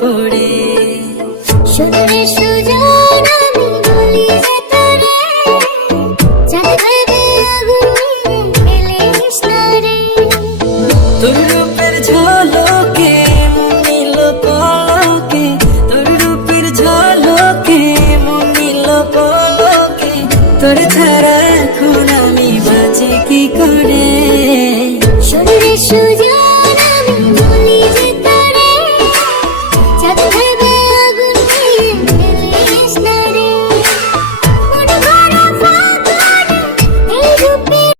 পড়ে। সুরে সুজন আমি বলি যে তোরে, চাঁদ ভেবে আগুন নিয়ে খেলিস না রে। তোর রূপের ঝলকে মন নিল পলকে, তোর রূপের ঝলকে মন নিল পলকে, তোর ছাড়া এখন আমি বাঁচি কি করে। সুরে সুজন